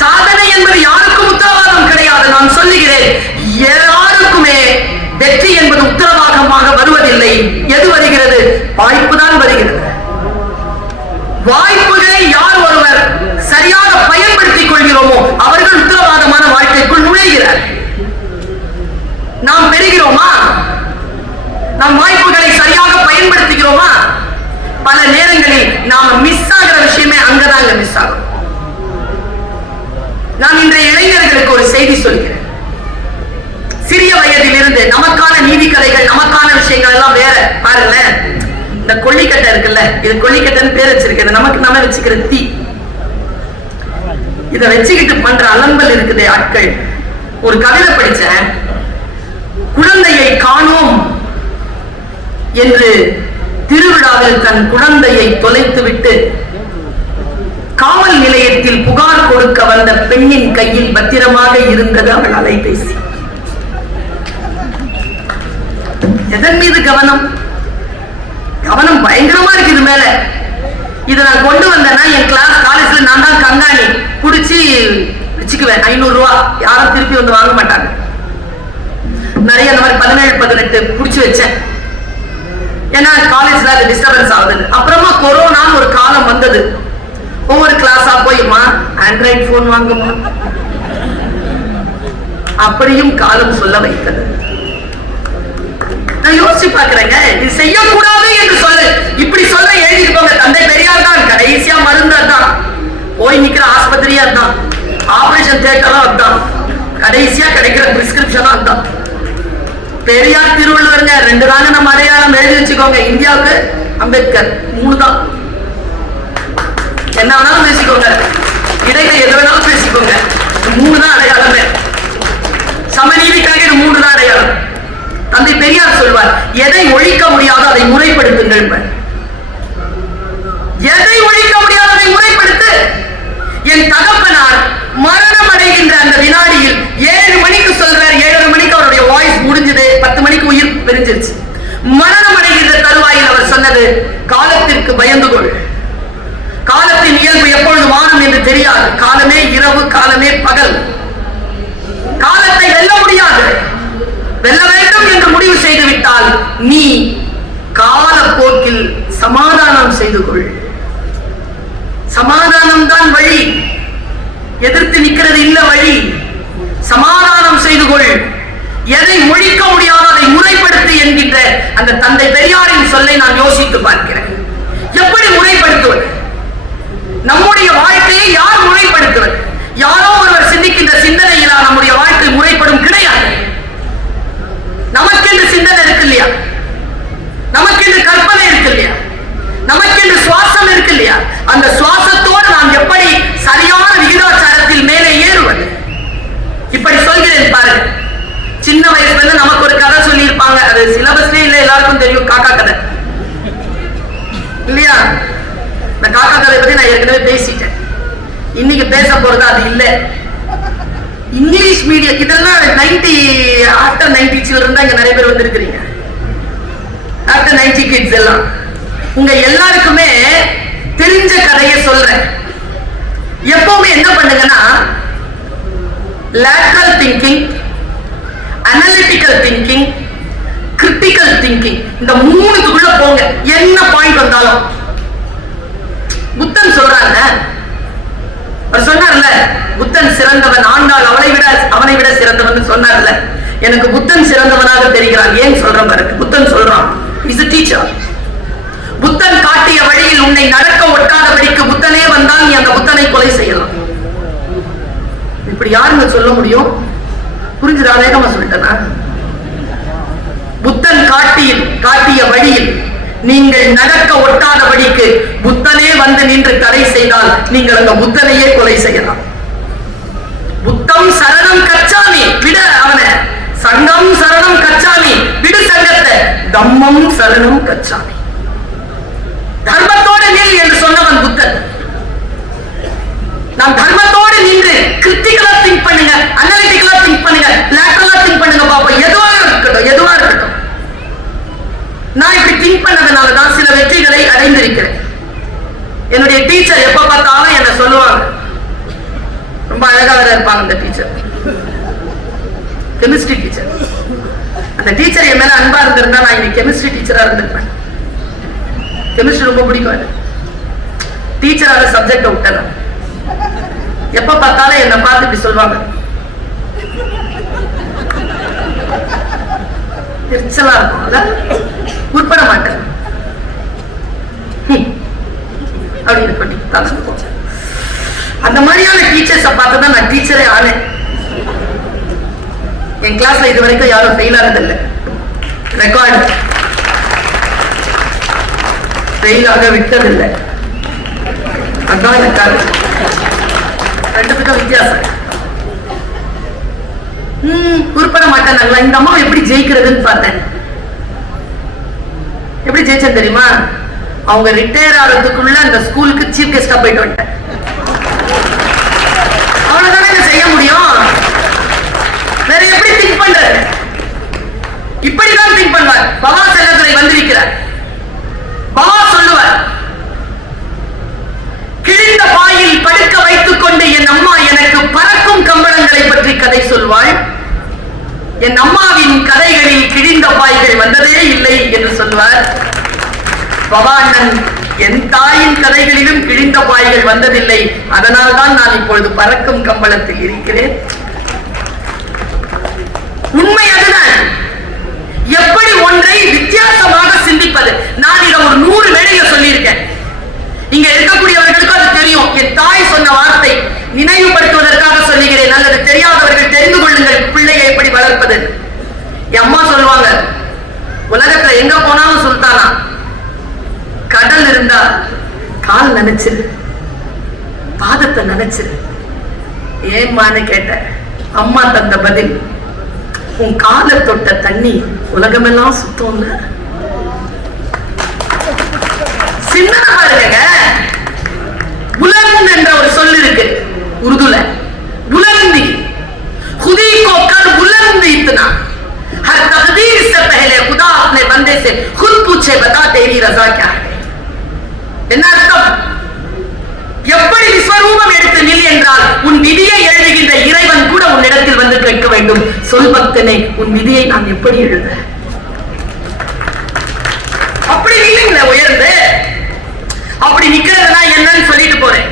சாதனை என்பது யாருக்கும் உத்தரவாதம் கிடையாது. நான் சொல்லுகிறேன், யாருக்குமே வெற்றி என்பது உத்தரவாதமாக வருவதில்லை. எது வருகிறது? வாய்ப்பு தான் வருகிறது. வாய்ப்புகளை யார் ஒருவர் சரியாக பயன்படுத்திக் கொள்கிறோமோ அவர்கள் உத்தரவாதமான வாழ்க்கைக்குள் நுழைகிறார். நாம் பெறுகிறோமா? நாம் வாய்ப்புகளை சரியாக பயன்படுத்துகிறோமா? பல நேரங்களில் நாம மிஸ் ஆகிற விஷயமே அங்கதாங்க மிஸ் ஆகும். நான் இன்றைய இளைஞர்களுக்கு ஒரு செய்தி சொல்கிறேன். சிறிய வயதில் இருந்து நமக்கான நீதி கதைகள், நமக்கான விஷயங்கள் எல்லாம் வேற. பாருங்களேன், இந்த கொல்லிக்கட்டை இருக்குல்ல, இது கொல்லிக்கட்டைன்னு பேர் வச்சிருக்கிறது. நமக்கு நம்ம வச்சுக்கிற தீ, இதை வச்சுக்கிட்டு பண்ற அலம்பல் இருக்குது ஆட்கள். ஒரு கவிதை படிச்சேன். குழந்தையை காணோம் என்று திருவிழாவில் தன் குழந்தையை தொலைத்து விட்டு காவல் நிலையத்தில் புகார் கொடுக்க வந்த பெண்ணின் கையில் பத்திரமாக இருந்தது அவள் அலைபேசி. எதன் மீது கவனம்? கவனம் பயங்கரமா இருக்கு இது மேல. இதை நான் கொண்டு வந்தேன்னா என் கிளாஸ் காலேஜ்ல நான் தான் கங்காணி குடிச்சு வச்சுக்குவேன். 500 ரூபா யாரும் திருப்பி வந்து வாங்க மாட்டாங்க. நிறைய அந்த மாதிரி 17, 18 புடிச்சு வச்சேன். ஏன்னா காலேஜ்ல அது டிஸ்டர்பன்ஸ் ஆகுது. அப்புறமா கொரோனான்னு ஒரு காலம் வந்தது. ஒவ்வொரு கிளாஸா போய்மா ஆண்ட்ராய்டு போன் வாங்குமா, அப்படியும் காலம் சொல்ல வைத்தது. நான் யோசிச்சு பாக்குறேங்க, இது செய்யக்கூடாது என்று சொல்லு. இப்படி சொல்ல எழுதிருப்பாங்க. தந்தை பெரியார் தான் கடைசியா மருந்து தான், போய் நிக்கிற ஆஸ்பத்திரியா தான், ஆபரேஷன் தியேட்டரா தான், கடைசியா கிடைக்கிற பிரிஸ்கிரிப்ஷனா தான். பெரியார் திருவள்ளுவருங்க 2 தாங்க நம்ம அடையாளம் எழுதி வச்சுக்கோங்க. இந்தியாவுக்கு அம்பேத்கர் 3 தான். என்ன வேணாலும் பேசிக்கோங்க, இடையில எது வேணாலும் பேசிக்கோங்க, 3 தான் அடையாளமே. சமநீதிக்காக 3 தான் அடையாளம். தந்தை பெரியார் சொல்வார், எதை ஒழிக்க முடியாதோ அதை முறைப்படுத்துங்கள். எதை ஒழிக்க முடியாததை முறைப்படுத்து. என் தகப்பனார் மரணம் அடைகின்ற அந்த வினாடியில் 7 மணிக்கு சொல்றார். 7:30 மணிக்கு அவருடைய வாய்ஸ் முடிஞ்சது. 10 மணிக்கு உயிர் பிரிஞ்சிருச்சு. மரணம் அடைகின்ற தருவாயில் அவர் சொன்னது, காலத்திற்கு பயந்து கொள். காலத்தின் இயல்பு எப்பொழுது மாறும் என்று தெரியாது. காலமே இரவு, காலமே பகல். காலத்தை வெல்ல முடியாது. வெல்ல வேண்டும் என்று முடிவு செய்து விட்டால் நீ காலப்போக்கில் சமாதானம் செய்து கொள். சமாதானம் தான் வழி. எதிர்த்து நிற்கிறது இல்ல வழி. சமாதானம் செய்து கொள். எதை ஒழிக்க முடியாத அதை முறைப்படுத்து என்கின்ற அந்த தந்தை பெரியாரின் சொல்லை நான் யோசித்து பார்க்கிறேன். எப்படி முறைப்படுத்துவது? நம்முடைய வாழ்க்கையை யார் முறைப்படுத்துவது? யாரோ ஒருவர் சிந்திக்கின்ற சிந்தனையிலா நம்முடைய வாழ்க்கை முறைப்படும்? கிடையாது. நமக்கென்று சிந்தனை இருக்கு இல்லையா? நமக்கென்று கற்பனை இருக்கு இல்லையா? நமக்கென்று சுவாசம் இருக்கு இல்லையா? அந்த சுவாசத்தோடு நாம் எப்படி சரியான விகிதாச்சாரத்தில் மேலே ஏறுவது? இப்படி சொல்கிறேன் பாருங்க. சின்ன வயசுல இருந்து நமக்கு ஒரு கதை சொல்லி இருப்பாங்க. அது சிலபஸ்லயே இல்ல, எல்லாருக்கும் தெரியும். காக்கா கதை இல்லையா? இந்த காக்கா கதை பத்தி நான் ஏற்கனவே பேசிட்டேன். இன்னைக்கு பேச போறது அது இல்ல. இங்கிலீஷ் மீடியம் இதெல்லாம் 90 ஆஃப்டர் 90 சில்ட்ரன் தான் இங்க நிறைய பேர் வந்திருக்கிறீங்க. ஆஃப்டர் 90 கிட்ஸ் எல்லாம் உங்க எல்லாருக்குமே தெரிஞ்ச கதையை சொல்றேன். எப்பவுமே என்ன பண்ணுங்கன்னா, lateral thinking, analytical thinking, critical thinking, இந்த 3க்குள்ள போங்க. என்ன பாயிண்ட் வந்தாலும் புத்தன் சொல்றாங்க. அவர் சொன்னார்ல, புத்தன் சிறந்தவன், ஆண்டாள் அவனை விட சிறந்தவன் சொன்னார்ல. எனக்கு புத்தன் சிறந்தவனாக தெரிகிறான். ஏன் சொல்றேன் பாருங்க. புத்தன் சொல்றான், இஸ் a teacher. புத்தன் காட்டிய வழியில் உன்னை நடக்க ஒட்டாதபடிக்கு புத்தனே வந்தால் நீ அந்த புத்தனை கொலை செய்யலாம். இப்படி யாருங்க சொல்ல முடியும்? புரிஞ்சுதா? வேகமா சொல்லிட்டேனா? புத்தன் காட்டிய வழியில் நீங்கள் நடக்க ஒட்டாதபடிக்கு புத்தனே வந்து நின்று தடை செய்தால் நீங்கள் அந்த புத்தனையே கொலை செய்யலாம். புத்தம் சரணம் கச்சாமி, விட அவனை. சங்கம் சரணம் கச்சாமி, விடு சங்கத்தை. தம்மம் சரணம் கச்சாமி, தர்மத்தோடு நில் என்று சொன்னவன் புத்தன். நாம் தர்மத்தோடு நின்று கிரிட்டிக்கலா திங்க் பண்ணுங்க, அனலிட்டிக்கலா திங்க் பண்ணுங்க, லேட்டரலா திங்க் பண்ணுங்க பாப்போம். எதுவா இருக்கட்டும். நான் இப்படி திங்க் பண்ணதுனாலதான் சில வெற்றிகளை அடைந்திருக்கிறேன். என்னுடைய டீச்சர் எப்ப பார்த்தாலும் என்ன சொல்லுவாங்க, ரொம்ப கெமிஸ்ட்ரி டீச்சர். அந்த டீச்சர் என் மேல அன்பா இருந்திருந்தா நான் இன்னைக்கு கெமிஸ்ட்ரி டீச்சரா இருந்திருப்பேன். கெமிஸ்ட்ரி ரொம்ப பிடிக்கும். டீச்சராக சப்ஜெக்ட விட்டேன். எப்ப பார்த்தாலும் என்ன பார்த்து இப்படி சொல்வாங்க, எரிச்சலா இருக்கும்ல, உட்பட மாட்டேன் அப்படின்னு பண்ணி அந்த மாதிரியான டீச்சர்ஸை பார்த்துதான் நான் டீச்சரே ஆனேன். என் கிளாஸ்ல இது வரைக்கும் யாரும் ஃபெயில் ஆனதில்லை. ரெக்கார்டு ஃபெயிலாக விட்டதில்லை. அதான் ரெக்கார்டு. ரெண்டுத்துக்கும் வித்தியாசம். உருப்பட மாட்டேன். இந்த அம்மா எப்படி ஜெயிக்கிறதுன்னு பார்த்தேன். எப்படி ஜெயிச்சேன் தெரியுமா? அவங்க ரிட்டையர் ஆகிறதுக்குள்ள அந்த ஸ்கூலுக்கு சீஃப் கெஸ்டா போயிட்டு வந்துட்டேன். அவ்வளவுதானே செய்ய முடியும். வேற எப்படி திங்க் பண்றது? இப்படிதான் திங்க் பண்ணுவார். பவா செல்லத்துறை வந்திருக்கிறார். பவா சொல்லுவார், கிழிந்த பாயில் படுக்க வைத்துக் கொண்டு என் அம்மா எனக்கு பறக்கும் கம்பளங்களை பற்றி கதை சொல்வாள். என் அம்மாவின் கதைகளில் கிழிந்த பாய்கள் வந்ததே இல்லை என்று சொல்வார். பவாண்ணன், என் தாயின் கதைகளிலும் கிழிந்த பாய்கள் வந்ததில்லை, அதனால் தான் நான் இப்பொழுது பறக்கும் கம்பளத்தில் இருக்கிறேன். உண்மை அதுதான். எப்படி ஒன்றை வித்தியாசமாக சிந்திப்பது. நான் இதை ஒரு 100 வேளையில சொல்லியிருக்கேன். இங்க இருக்கக்கூடியவர்களுக்கு அது தெரியும். என் தாய் சொன்ன வார்த்தை நினைவுபடுத்துவதற்காக சொல்லுகிறேன். அல்லது தெரியாதவர்கள் தெரிந்து கொள்ளுங்கள் பிள்ளையை எப்படி வளர்ப்பது. என் அம்மா சொல்லுவாங்க, உலகத்துல எங்க போனாலும் சுல்தானா, கடல் இருந்தா கால் நினைச்சிரு, பாதத்தை நினைச்சிரு. ஏம்மான்னு கேட்ட அம்மா தந்த பதில், உன் காலை தொட்ட தண்ணி உலகமெல்லாம் சுத்தம். சின்னதா பாருங்க. புலந்த் என்ற ஒரு சொல் இருக்கு உருதுல. புலந்தி खुदी को कर बुलंद इतना हर तकदीर से पहले खुदा अपने बंदे से खुद पूछे बता तेरी रजा क्या है. என்ன அர்த்தம்? எப்படி விஸ்வரூபம் எடுத்து நில் என்றால் உன் விதியை எழுதுகின்ற இறைவன் கூட உன்னிடத்தில் வந்து கேட்க வேண்டும், சொல் பக்தனே உன் விதியை நான் எப்படி எழுத. அப்படி இல்லைங்களா உயர்ந்து. அப்படி நிக்கிறதுனா என்னன்னு சொல்லிட்டு போறேன்.